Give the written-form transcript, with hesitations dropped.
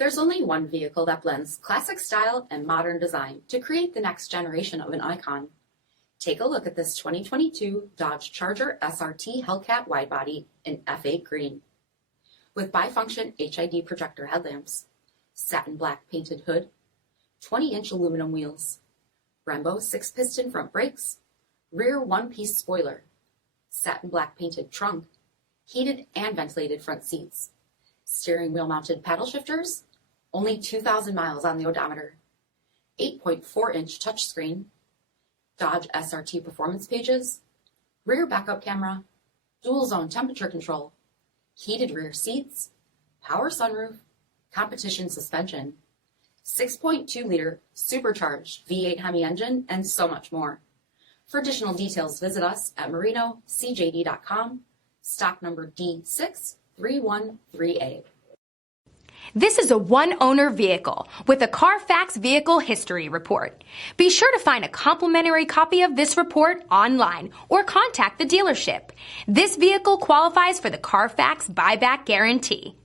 There's only one vehicle that blends classic style and modern design to create the next generation of an icon. Take a look at this 2022 Dodge Charger SRT Hellcat Widebody in F8 green. With bifunction HID projector headlamps, satin black painted hood, 20-inch aluminum wheels, BREMBO 6-piston front brakes, rear one-piece spoiler, satin black painted trunk, heated and ventilated front seats, steering wheel mounted paddle shifters, only 2,000 miles on the odometer, 8.4-inch touchscreen, Dodge SRT performance pages, rear backup camera, dual zone temperature control, heated rear seats, power sunroof, competition suspension, 6.2-liter supercharged V8 HEMI engine, and so much more. For additional details, visit us at marinocjd.com, stock number D6313A. This is a one-owner vehicle with a CARFAX vehicle history report. Be sure to find a complimentary copy of this report online or contact the dealership. This vehicle qualifies for the CARFAX buyback guarantee.